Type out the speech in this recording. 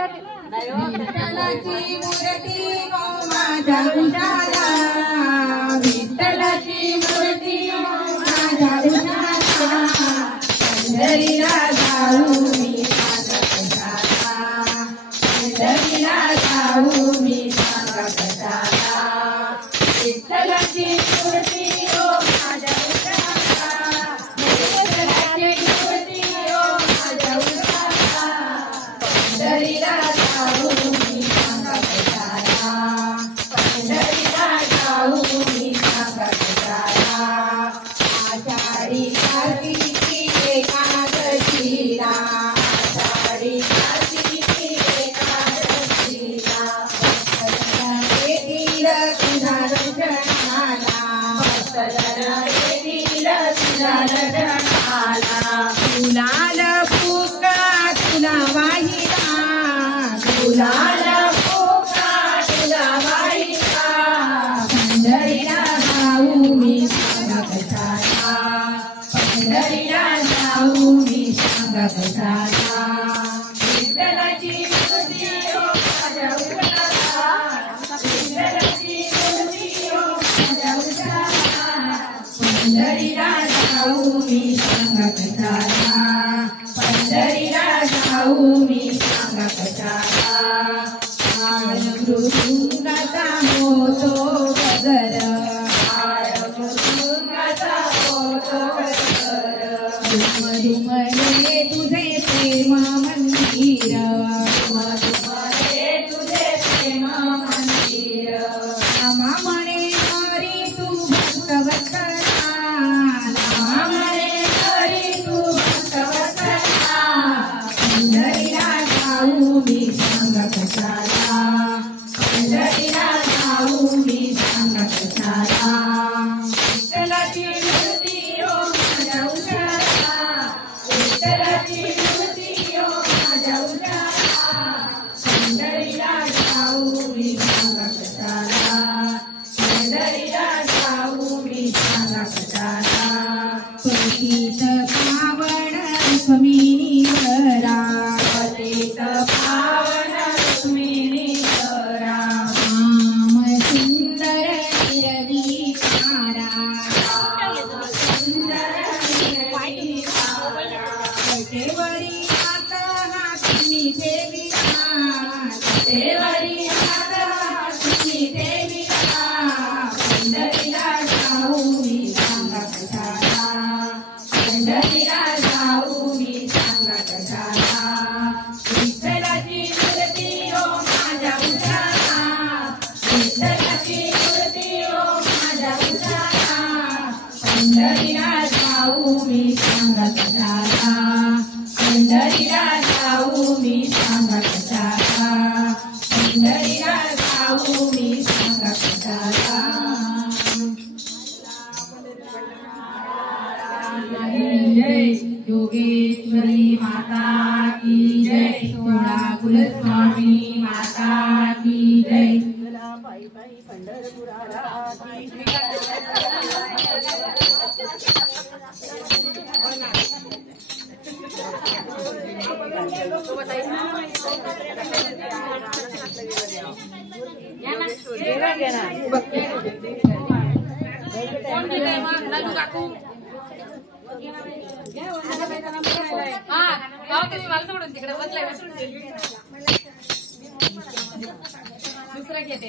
विठ्ठलाची मूर्ती हो माझ्या उठाला, विठ्ठलाची मूर्ती हो माझ्या उठाला, पंढरीला जाऊ मी माझा कशाला, पंढरीला जाऊ मी माझा कशाला, विठ्ठलाची मूर्ती हो माझ्या उठाला, विठ्ठलाची मूर्ती हो माझ्या उठाला, पंढरीला जाऊ मी माझा कशाला, पंढरीला जाऊ मी माझा कशाला, आषाढी कार्तिकी एकादशीला, आषाढी कार्तिकी एकादशीला, येतील तुझ्या दर्शनाला, येतील तुझ्या दर्शनाला, गुलाल फुका तुला वाहिला, गुलाल फुका तुला वाहिला, पंढरीला जाऊ मी सांगा कशाला, पंढरीला जाऊ मी सांगा कशाला, विठ्ठलाची मूर्ती हो माझ्या उठाला, विठ्ठलाची मूर्ती हो माझ्या उठाला, पंढरीला जाऊ मी सांगा कशाला, पंढरीला जाऊ मी सांगा कशाला, मृदुंगाचा मोतो गजर, मृदुंगाचा मोतो गजर, दुमदुमले तुझे प्रेम मंदिर, दुमदुमले तुझे प्रेम मंदिर, रामा म्हणे हरी तू भक्तवत्सला, रामा म्हणे हरी तू भक्तवत्सला, पंढरीला जाऊ मी सांगा कशाला, पंढरीला जाऊ मी सांगा कशाला, विठ्ठलाची मूर्ती हो माझ्या उठाला, विठ्ठलाची मूर्ती हो माझ्या उठाला, पंढरीला जाऊ मी सांगा कशाला, पंढरीला जाऊ मी सांगा कशाला, पतित पावन रुक्मिणीवरा, पतित पावन रुक्मिणीवरा, राम सुंदर निर्विकारा, राम सुंदर निर्विकारा, कटेवरी हात हाती ठेविला, कटेवरी हात हाती ठेविला, पंढरीला जाऊ मी सांगा कशाला, पंढरीला जाऊ मी सांगा कशाला, विठ्ठलाची मूर्ती हो माझ्या उठाला, विठ्ठलाची मूर्ती हो माझ्या उठाला, पंढरीला जाऊ मी सांगा कशाला, पंढरीला जाऊ मी सांगा कशाला, पंढरीला जाऊ मी सांगा कशाला, जय योगेश्वरी माता की जय, सोळा कुलस्वामी माता की जय, तुम्ही मला सोडून तिकडे बसलाय दुसरा घेते